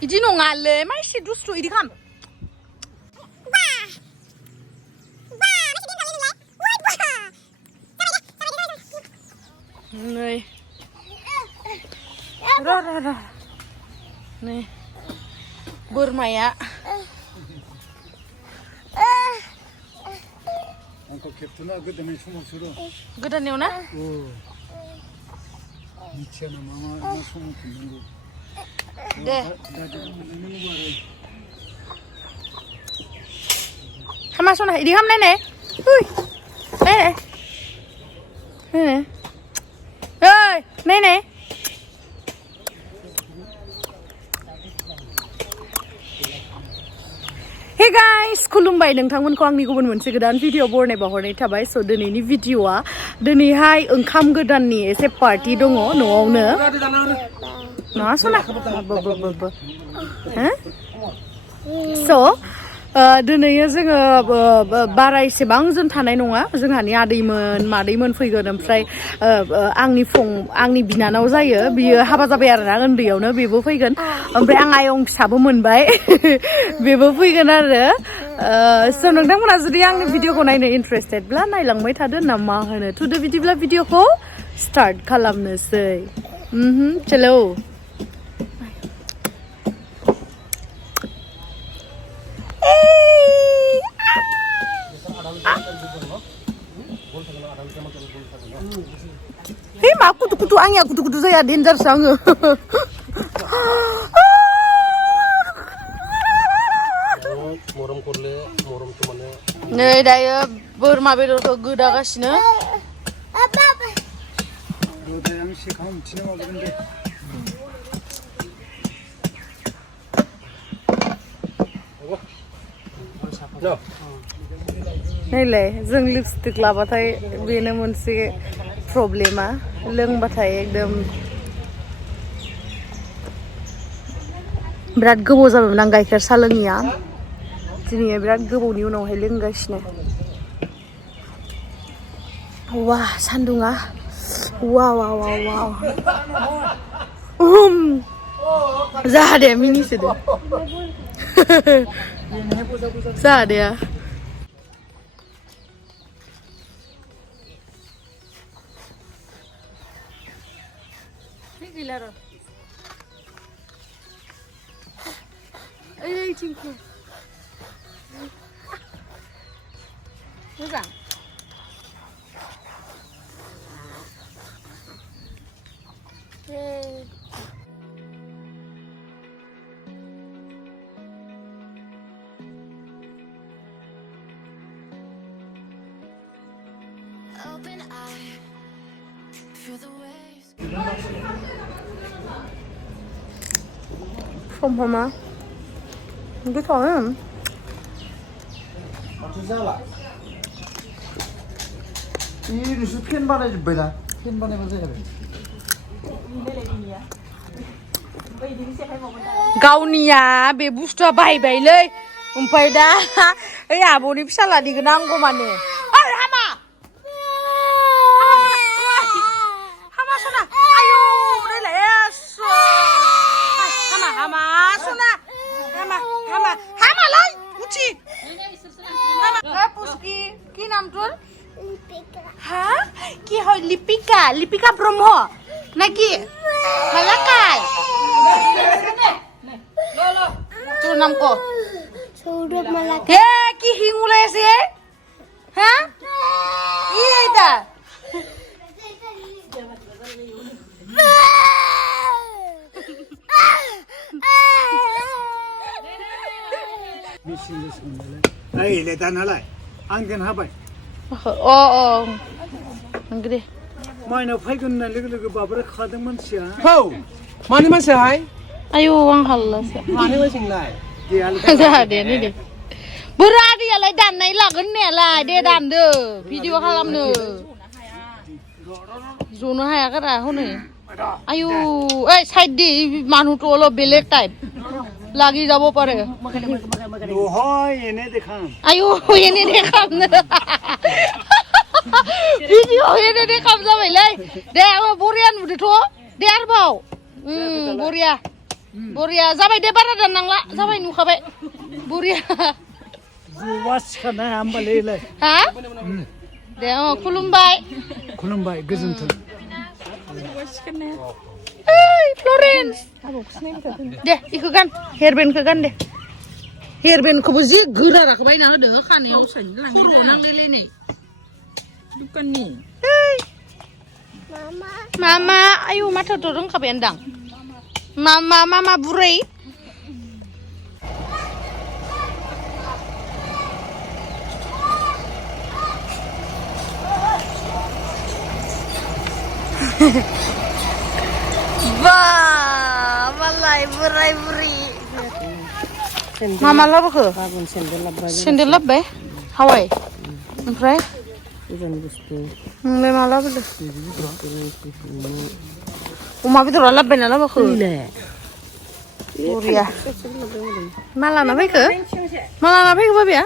Idi nongalle, ma isi dustu idi kam. Nih. Ra. Nih. Bermaya. Angka keptuna gedane semua suruh. Gedane ona? Oh. Niçana mama nasıl mutlu? De. Hama sona idi ham nene. Hui. Nene. Nene. Oi, nene. Hey guys, खुलुमबाय नोंथांमोनखौ आंनि गुबुन मोनसे गोदान video बरनाय बावहरनाय थाबाय स' दिनैनि भिडिअआ दिनैहाय ओंखाम गोदाननि एसे पार्टि दङ न'आवनो ना सना स' दिनै जोङो बारा एसेबां जों थानाय नङा जोंहानि आदैमोन मादैमोन फैगोन ओमफ्राय आंनि बिनानाव जायो बियो हाबा जाबाय आरोना उन्दैयावनो बेबो फैगोन ओमफ्राय आं आयं फिसाबो मोनबाय बेबो फैगोन आरो स' नोंथांमोना जुदि आंनि भिडिअखौ नायनो इन्टारेस्टेडब्ला नायलांबाय थादो ना मा होनो थुदो बिदिब्ला भिडिअखौ स्टार्ट खालामनोसै चलो Hei, mak kutu angin kutu saya danger sangat. Moram korle, moram tu mana? Nih, daya berma bedor geda kasih na. Daya yang sih kamu cina mau bende. No. Nilai, जों लिपस्टिक लाबाथाय बेनो मोनसे प्रब्लेमा लोंबाथाय एकदम बिराद गोबाव जाबायमोन आं गाइखेर साहा लोङिया दिनै बिराद गोबावनि उनावहाय लोंगासिनो वा सान्दुङा वाव जाहादे मिनिसोदो जाहादेया gila ro. Cingku. Bukan. Open eye. Feel the waves. From Mama. Good for him. Ini su pen bana bela. Pen bana baca ya. गावनिया बे बुस्थुआ बाहायबायलै ओमफ्राय दा ओइ आब'नि फिसालानिखौ नांगौ माने हामा हामा सना आयौ नैलाय हामा सना हामालाय उथि हामा पुष्पि কি নাম তোর হ্যাঁ কি হয় লিপিকা ব্রহ্ম নাকি মালাকাই তোর নাম কো সৌরভ মালাকাই হে কি হিংুলে আছে হ্যাঁ কি এইটা Ay, letan halai. Angin habai. Anggrek. Mana faigun na logo babar khadang manusia. How? Mana manusia hai? Ayo ang halas. Mana manusia lai? Ada ni deh. Berada ya lai dan nai lagen ni lai dia dan deh. Video kalam ne. Zona hai agar ah ni. Ayo, side di manu tu lo belek type. Lagi jabo pare. Dohoi ini dekham. Ayo ini dekham. Video ini dekham sampai lai. Deh, burian begitu. Deh arbau. Buria. बरिया जाबाय दे बारा दाननांला जाबाय नुखाबाय बरिया जुवा सिखारनो हाया होमबालाय हा दे खुलुमबाय खुलुमबाय गोजोन्थों ओइ फ्लरेन्स दे इखौ गान हेयारबेन्डखौ गान दे हेयारबेन्डखौबो जि गोरा राखबायना होदो खानायाव खर'आव नांलायलायनाय दुकाननि मामा आयु माथोथ' रोंखाबायानो दां मामा बुरै बा मालाय बोराय बुरि मा लाबोखो सेन्देल लाबोबाय हावाय ओमफ्राय नोंलाय मा लाबोदो अमा बेदरा लाबोबायना लाबोखो बरिया मा लाना फैखो बाबाया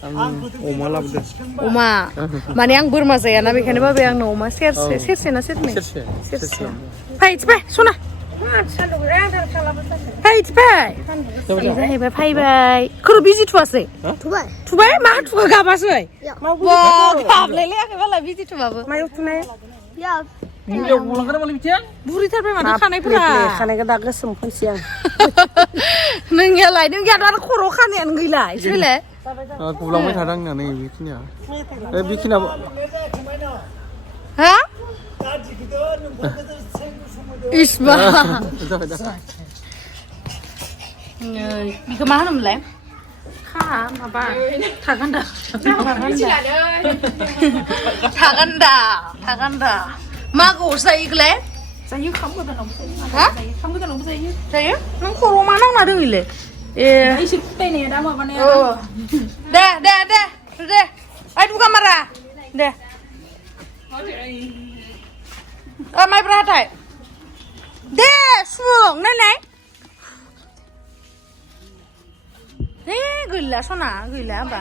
अमा लाबोदों अमा माने आं बोरमा जायाना बेखायनो बाबाया आंनो अमा सेरसे ना सेरनै सेरसे फै सना जाहैबाय फैबाय खर' बिजि थुवासै थुबाय मा थुखो गाबासै गाबलायलायाखै मालाय बिजि थुबाबो मायाव थुनाय बुरिथारबाय माथो खानायफोरा खानायखौ दा गोसोम फैसै आं नोंनियाथ' आरो खर' खानायानो गैला इसोरलाय गुलांबाय थादों आंना नै बेखिनिया हा इसबा बेखौ मा होनोमोनलाय माबा थागान्दा मागोआवसो जायो इखौलाय जायो खाम गोदानावबो जायो नों खर'आव मा नांना दं इलाय एसे फुटायनाया दा माबानाया दे ओइ दुगामारा दे माइब्रा हाथाय दे सुं नायनाय गैला सना गैला होमबा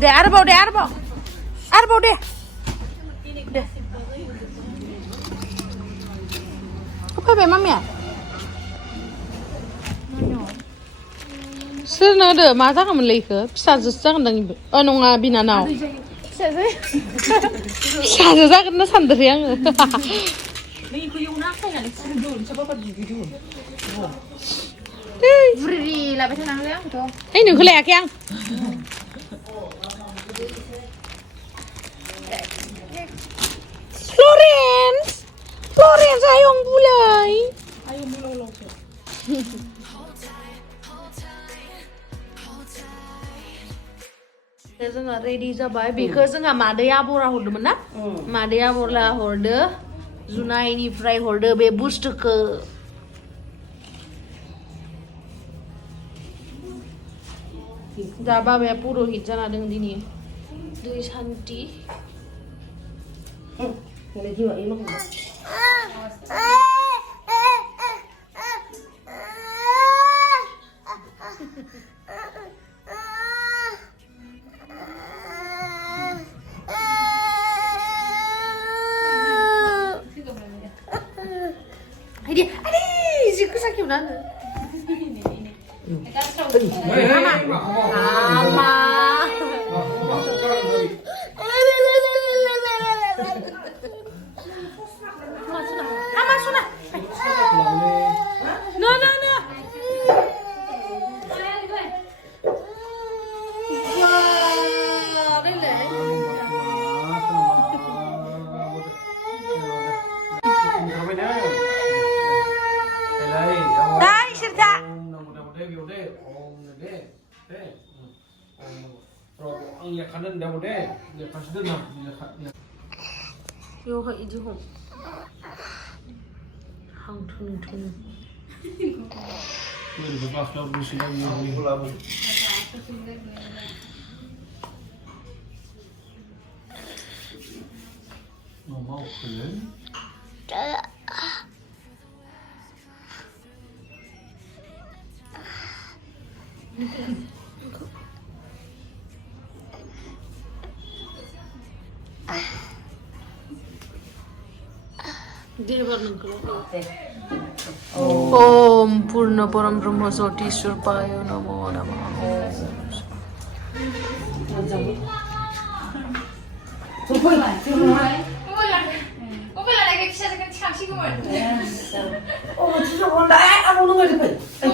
दे आरोबाव दे फैबाय मामिया सोरनो होदो मा जागोनमोनलाय इखो फिसाजोसो जागोनदां इबो नङा बिनानाव फिसाजो जागोन ना सानदोंलै आङो बुरि लाबाय थानांगोन आंथ' ओइ नोंखौ लायाखै आं फ्लरेन्स आयं बुलाय जोङो रेडि जाबाय बेखौ जोंहा मादै आबरा हरदोंमोन ना मादै आबरा हरदो जुनाइनिफ्राय हरदो बे बुस्थुखौ दा बाबाया पुर'हित जाना दं दिनै दै सान्ति 요가 이제 홍 항퉁퉁 Dia baru nengkel. Oh. Om Purna Param Brahma Jyoti Surpaya Namo Namah.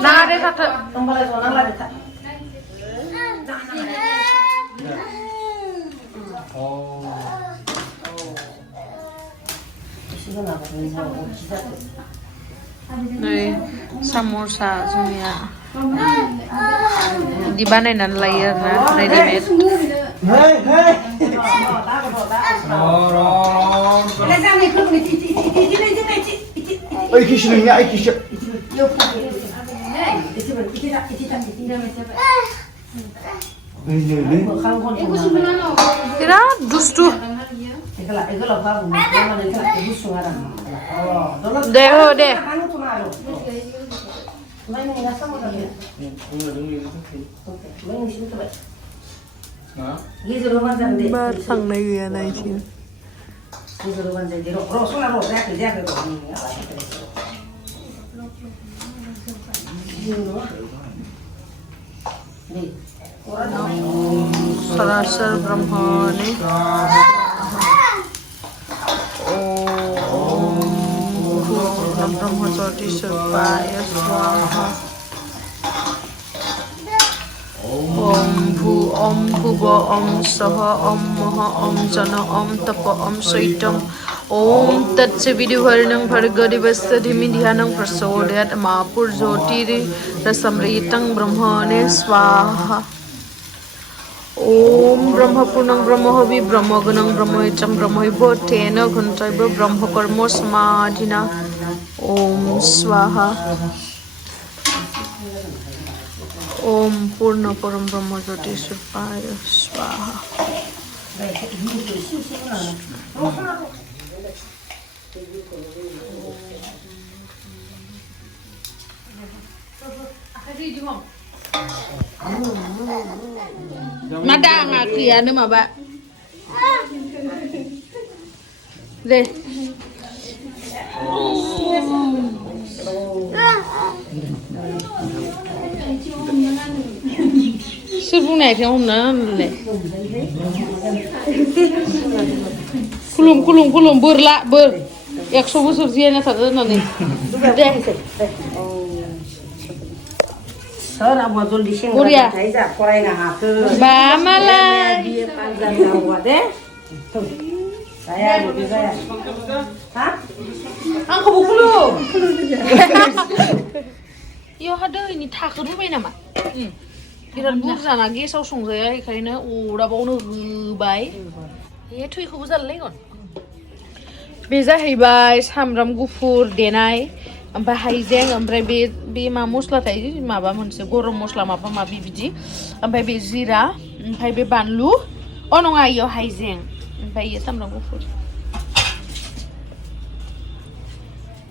Nah, deh satu. Nih, samosa semuanya dibanenan layarnya ready made. Hei, hei. Ay kişinin ya, ay kişi. Ne? Kira dustu. Deh, deh. Batang này kìa này chị. Sarasar Brahmane. Om Brahma Jyoti Surpaya Swaha. Om Bhuva Om Saha Om Maha Om Jana Om Tapa Om Saitam Om Tat Seviduharinang Bhargadivasta Dhimidhyanang Prasodayat Mahapur Jyotiri Rasamritang Brahmane Swaha. Om Brahma Purnang Brahma Havi Brahma Ganang Brahma Hitam Brahma Hibo Tena Ghantaiba Brahma Karmo Samadhina Om Swaha. Om Purna Param Brahma Jyoti Surpaya Swaha. Mada ngaki anu mah, Pak. Deh. Sırf này thì hôm đó này. Kulum berla ber. Yak sobu surzianya satu nanti. Deh. Sara bozul di sini. Kuria. Korai nggak hafal. Ba malai. Dia panjang awak deh. Saya lebih saya. Hah? Angka bukulu. Yo ada ini takut rumah nama. Biar bukan lagi saus saya kayaknya udah bau nubai. Ya tuh ikut bukan lagi kan. Beza hebai samram gufur denai. Ampai haizeng ampai be ma mosla tadi maba moनसे गरम मस्ला माबा माबि बिदि ampai be zira ampai be बानलु oh नङा इयो हाइजें ampai इयो सामब्राम गुफुर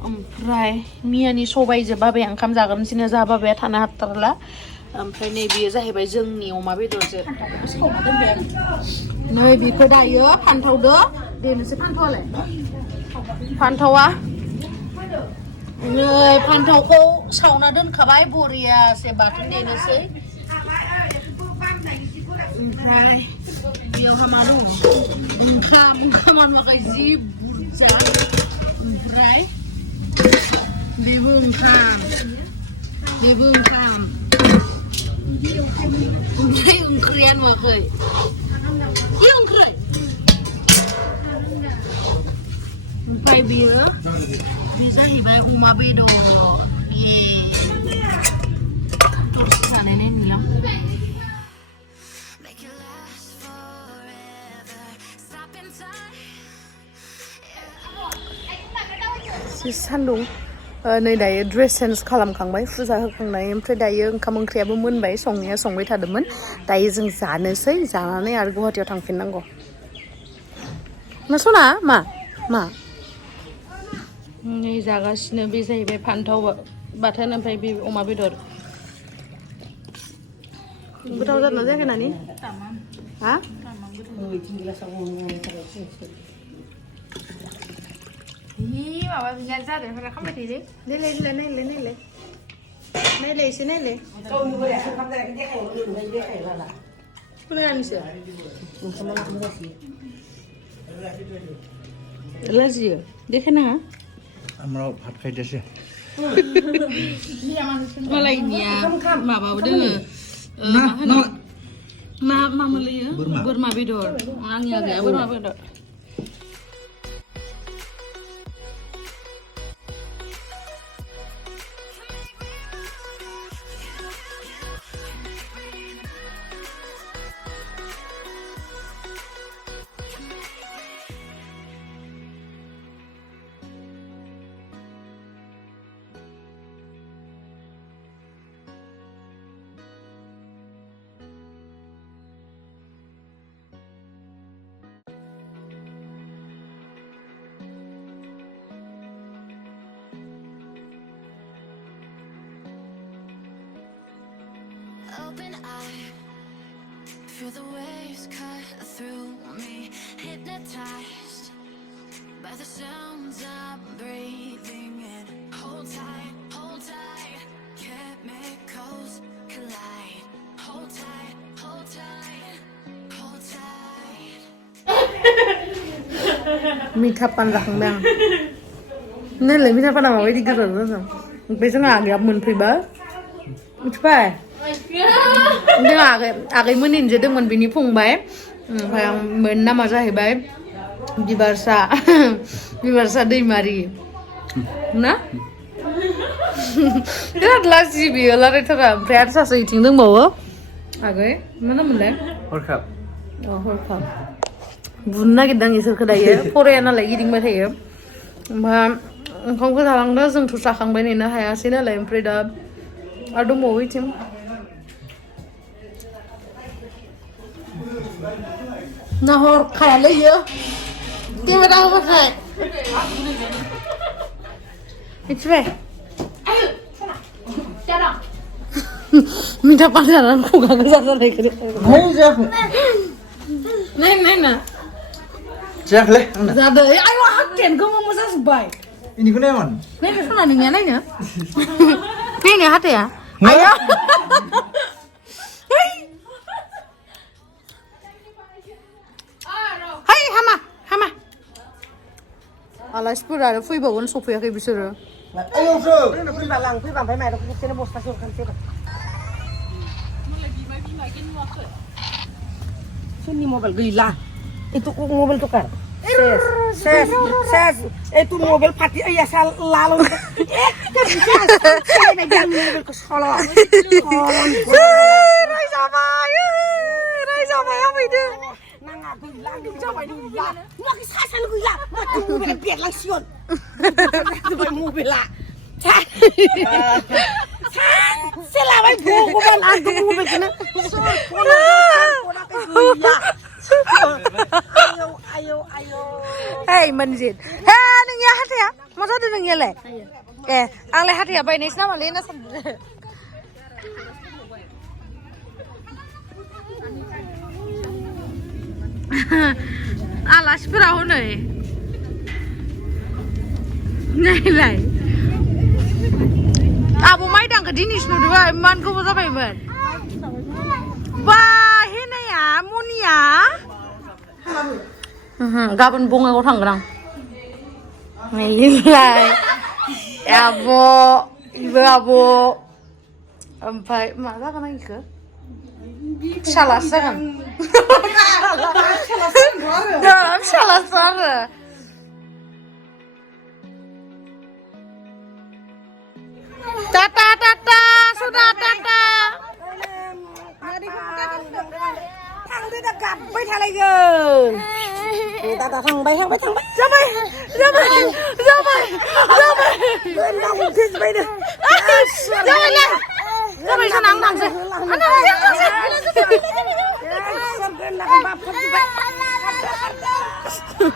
ओमफ्राय मियानि सबायजों बाबाया ओंखाम जागोनसिनो जा बाबाया थानो हाथारला ओमफ्राय नै बेयो जाहैबाय जोंनि अमा बेदरजों नै बेखौ दायो फान्थावदो देनोसै फान्थावालाय फान्थावा नै फान्थावखौ सावना दोनखाबाय बरियासे बाथोन देनोसै ओमफ्राय बेयावहा मा दङ ओंखामान माखाय जि बुरजा ओमफ्राय बेबो ओंखाम ओमफ्राय ओंख्रिया नुवाखै इ ओंख्रै ओमफ्राय बेयो बे जाहैबाय अमा बेदर ये दसे जानायनाय नुलां सान्दुं नै दायो ड्रेस चेन्ज खालामखांबाय फुजा होखांनाय ओमफ्राय दायो ओंखाम ओंख्रियाबो मोनबाय संनाया संबाय थादोंमोन दायो जों जानोसै जानानै आरो गुवाहाटीयाव थांफिननांगौ मा सना मा नै जागासिनो बे जाहैबाय फान्थाव बाथोन ओमफ्राय बे अमा बेदर गोथाव जादोंना जायाखै नानि हा माबा बिराद जादों खालामबाय थायोलै नैलाय Nailai sih nailai. Kau ni boleh aku kamera dia kayak orang dia kayak lah. Mana ni sih? Sama nak dulu sih. Lazio. Dia kena? আমরা ভাত খাইতেছে Malai ni ya. Ma bawa deh. Ma malai ya. Burma bedor. Orang yang agak burma bedor. Open eye, feel the waves cut through me, hypnotized by the sounds I'm breathing in. Hold tight, chemicals collide. Hold tight, hold tight, hold tight. Mita panjang bang. Nailai mita panjang apa ini gitu loh. Besok agak menpriba. Coba. Dia agak menin jadi bini fungbai. Yang nama जाहैबाय Bibarsa दैमारि. Nah? Biराद लाजि बियो लारायथारा ओमफ्राय आरो सासे इथिं दंबावो आगै मा नाममोनलाय हरखाब हरखाब बुनो नागिरदां इसोरखौ दायो फराया नालाय गिदिंबाय थायो ओमफ्राय ओंखामखौ जालांदो जोंथ' जाखांबाय नेनो हायासै नालाय ओमफ्राय दा आरो दंबावो इथिं Nahor kayak ya. Dia tahu pakai. Itu deh. Ayo, sana. Jarang. Minta padanan aku gak kesana lagi. Hei Jack. Nah. Jack leh. Zada, ayo hakken kamu mau sesuai. Ini kau neon. Nah, sana nih nanya. Ini hati ya. Ayo. Hama. Alasipura आरो फैबावगोन सफैयाखै बिसोरो Ayo sir. Fui balang, fui bang, mai aku sini bos stasiun kan sini. Sini mobil gila. Itu mobil tukar. Ses. Itu mobil pati ya sal lalu. Kita bisa. Saya jangan mobil ke Solo. Rai sama ya itu. Nang aku hilang di Jawa itu ya. Mau ke sasan ku ya. Mau mobil biar langsung. Itu mobil lah. Selamat buku bal aku mobil kena. Ayo. Hei manjit. Hei neng ya hati ya. Masa ada neng ya le? Ang le hati ya bay nis nama le na sam. Alas perahu nih. Nilai. Abu mai dang ke dinis nu dua iman ko bosa bay ban. Wah, ini ya, Munia. Gaban bunga ko tanggrang. Nilai. Ibu abo. Ampai, mana kan iki? Salasan. Dalam salasan. Tata, sudah tata. Thằng đi đã gặp với thằng này rồi. Ta thằng bay. Ra bay. Lên đâu thiên bay được. Ra bay sao nắng rồi. Lên